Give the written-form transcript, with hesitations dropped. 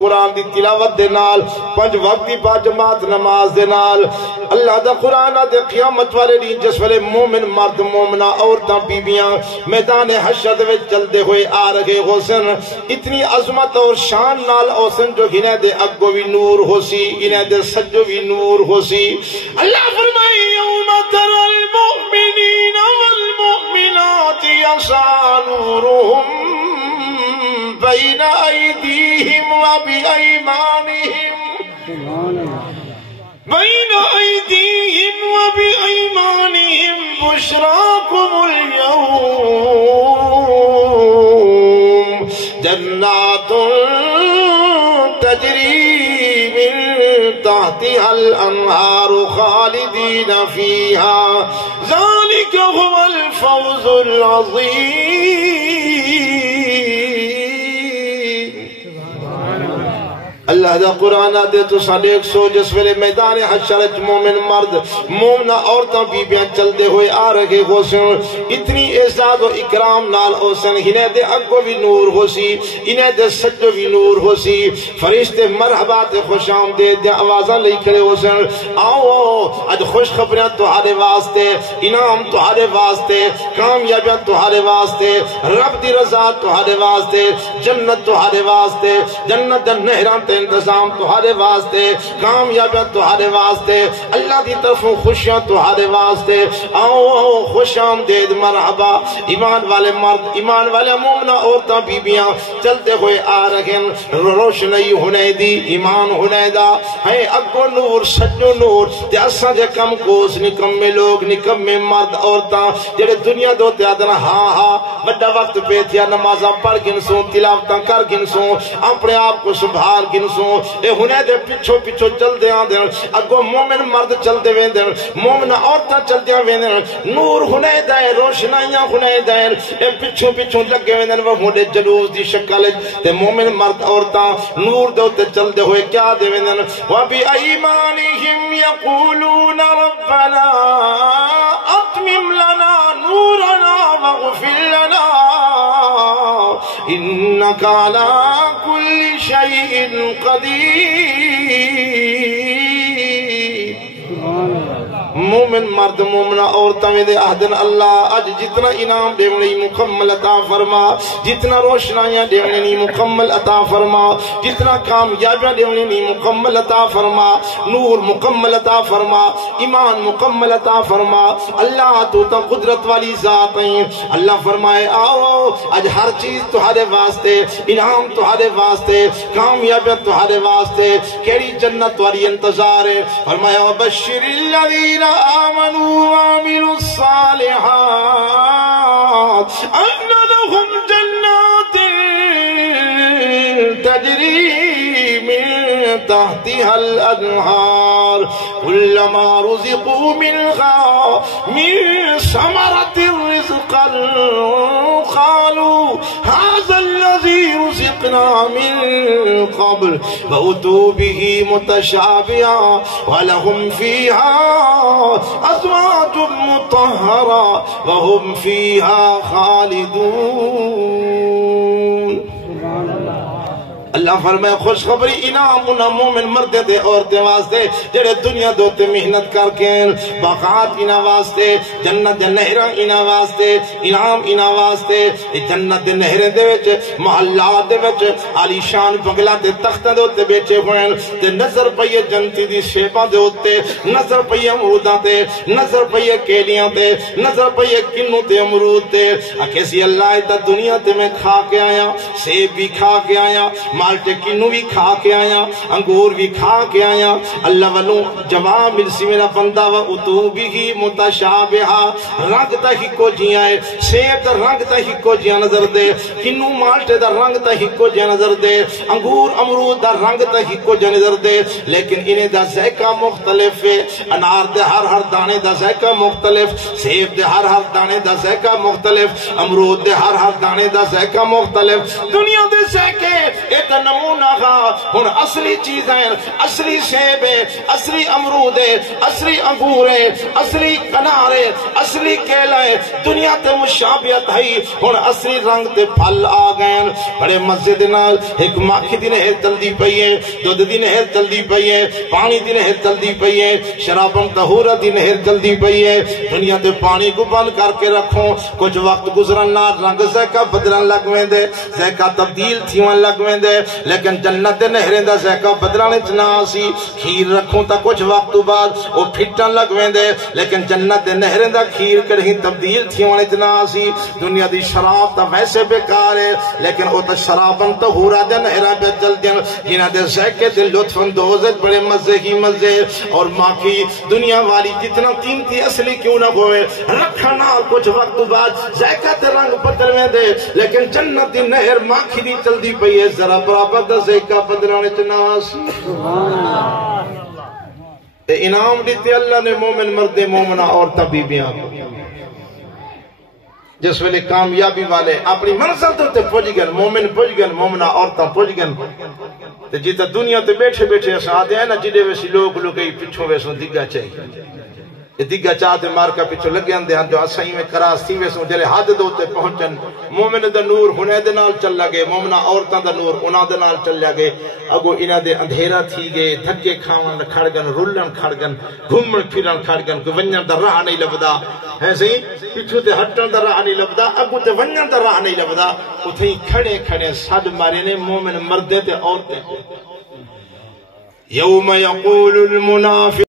قرآن دی تلاوت دے نال 5 وقت دی با جماعت نماز دے نال اللہ دا قرآن دے قیامت والے دن جس والے مومن مرد مومنہ عورتاں بیبیاں میدان حشر وچ چلدے ہوئے آ رہے ہوسن اتنی عظمت اور شان نال ہوسن جو انہیں دے اگو بھی نور ہو سی انہیں دے سجو بھی نور ہو سی اللہ فرمائے یوم تر المؤمنین والمؤمنات یسعی نورہم بین ایدیہم بين أيديهم وبأيمانهم بشراكم اليوم جنات تجري من تحتها الأنهار خالدين فيها ذلك هو الفوز العظيم اللہ دا قرآن دے تو ساڑھے 100 جس ویلے میدان حشر مومن مرد مومنہ عورتاں بیبیاں چل دے ہوئے آ رہے ہو سن اتنی اعزاز و اکرام نال ہو سن انہیں دے اگو بھی نور ہو سی انہیں دے سجو بھی نور ہو سی فرشتے مرحبات خوش آمدید دے آوازاں لئی کھڑے ہو سن آؤ اج خوش خبریاں تہارے واسطے انعام تہارے واسطے کامیابیاں تہارے واسطے رب دی رضا تہارے واسطے جنت تہارے واسطے جنت دا نہران تے انتظام تہارے واسطے کامیابیاں تہارے واسطے اللہ دی طرفوں خوشیاں تہارے واسطے آؤ خوش آمدید مرحبا ایمان والے مرد ایمان والے مومنہ عورتاں بیبیاں چلتے ہوئے آ رہے ہیں روشنی ہونے دی ایمان ہونے دا ہے اگو نور سجو نور تے اساں دے کم کوس نکمے لوگ نکمے مرد عورتاں جڑے دنیا دو تے آدھنا ہاں ہاں بڑا وقت پہ تھیا نمازاں پڑھ گنسوں تلاوتاں کر گنسوں اپنے آپ کو سبھار گنسوں اے ہنے دے پچھو پچھو چل دے آن دے اگو مومن مرد چل دے وین دے مومن عورتاں چل دے وین دے نور ہنے دے روشنائیاں ہنے دے اے پچھو پچھو لگے وین دے وہ ہنے جلوس دی شکل تے مومن مرد عورتاں نور دے تے چل دے ہوئے کیا دے وین دے وَبِأَيْمَانِهِمْ يَقُولُونَ رَبَّنَا أَتْمِمْ لَنَا نُورَنَا وَاغْفِرْ لَنَا إِنَّكَ عَلَى كُلِّ شَيْءٍ قدیر مومن مرد مومنہ عورتاں میں دے اہدن اللہ اج جتنا انعام دیونی مکمل عطا فرما جتنا روشنائیاں دیونی مکمل عطا فرما جتنا کامیابیاں دیونی مکمل عطا فرما نور مکمل عطا فرما ایمان مکمل عطا فرما اللہ تو تا قدرت والی ذات ہیں اللہ فرمائے آؤ اج ہر چیز تہارے واسطے انعام تہارے واسطے کامیابیاں تہارے واسطے کیڑی جنت والی انتظار ہے فرمایا وبشر الذین آمنوا وعملوا الصالحات أن لهم جنات تجري من تحتها الأنهار كلما رزقوا منها من ثمرة رزقا قالوا هذا الذي رزقنا من قبل فأتوا به متشابها ولهم فيها أزواج مطهرة وهم فيها خالدون اللہ فرمائے خوشخبری انعام انہا مومن مرد دے عورتیں واسطے جڑے دنیا دوتے محنت کر کے باقات انہا واسطے جنت دے نہران انہا واسطے انعام انہا واسطے جنت دے نہریں دے وچ محلات دے وچ علی شان بنگلہ دے تختہ دوتے بیٹھے ہوئے تے نظر پئیے جنتی دی شیپاں دے ہوتے نظر پئیے امروداں تے نظر پئیے کیلیاں تے نظر پئیے کنوں تے امرود تے کیسی اللہ تا دنیا تے میں کھا کے آیا سیب بھی کھا کے آیا مالٹے کنو بھی کھا کے آیا انگور بھی کھا کے آیا اللہ والوں جواب ملسی میرا بندہ و اتوبی ہی متشابہا رنگ تا ہی کو جیاں ہے سیب دا رنگ تا ہی کو جیاں نظر دے کنو مالٹے دا رنگ تا ہی کو جیاں نظر دے انگور امرود دا رنگ تا ہی کو جیاں نظر دے لیکن انہیں دا ذائقہ مختلف ہے انار دے ہر دانے دا ذائقہ مختلف سیب دے ہر دانے دا ذائقہ مختلف امرود دے ہر دانے دا ذائقہ مختلف دنیا دے ذائقے ایک نمونہ خواہ ہن اصلی چیزیں اصلی سیب ہے اصلی امرود ہے اصلی انگور ہے اصلی کنار ہے اصلی کیلا ہے دنیا تے مشابہت ہے ہن اصلی رنگ تے پھل آ گئے بڑے مزے دے نال ایک ماکھی دی نہر چلدی پئی ہے دودھ دی نہر چلدی پئی ہے پانی دی نہر چلدی پئی ہے شرابن طہورہ دی نہر چلدی پئی ہے دنیا تے پانی کو بند کر کے رکھو کچھ وقت گزرن نال رنگ ذائقہ بدلن لگ ویندے ذائقہ تبدیل تھیون لگ ویندے لیکن جنت دے نہریں دا ذائقہ بدلنے چ نہ آسی کھیر رکھوں تا کچھ وقت بعد او پھٹن لگ ویندے لیکن جنت دے نہریں دا کھیر کریں تبدیل تھیون چ نہ آسی دنیا دی شراب تا ویسے بیکار ہے لیکن او تا شرابن طہورہ دے نہراں پہ چل دین جنہاں دے ذائقے دے لطف اندوز بڑے مزے ہی مزے اور ماکھی دنیا والی جتنا قیمتی اصلی کیوں نہ ہوئے رکھنا کچھ وقت بعد ذائقہ تے رنگ بدل میں دے لیکن جنت دی نہر ماکھی دی چل دی پئی ہے ذرا برابر دا ذائقہ بدلانے چ نہ آسی تے انعام دیتے اللہ نے مومن مرد مومنہ عورتاں بیبیاں جس ویلے کامیابی والے اپنی منزل تے پہنچ گئے مومن پہنچ گئے مومنہ عورتاں پہنچ گئے تے جیتا دنیا تے بیٹھے بیٹھے ایسا آدھے ہیں نا جڑے ویسی لوگ لگئی پچھوں ویسوں دیگا چاہیے یہ دیگا چاہتے مار کا پچھو لگے اندے ہیں جو اسائی میں کراس تھی ویسوں جلے حد دوتے پہنچن مومن دا نور ہونے دے نال چل لگے مومنہ عورتاں دا نور انہاں دے نال چل لگے اگو انہاں دے اندھیرا تھی گئے دھکے کھاون کھڑگن رولن کھڑگن گھومن پھرن کھڑگن کوئی ونجن دا راہ نہیں لبدا ہے صحیح پچھو تے ہٹن دا راہ نہیں لبدا اگو تے ونجن دا راہ نہیں لبدا اتھیں کھڑے کھڑے سڈ مارے نے مومن مردے تے عورتیں یوم یقول المنافق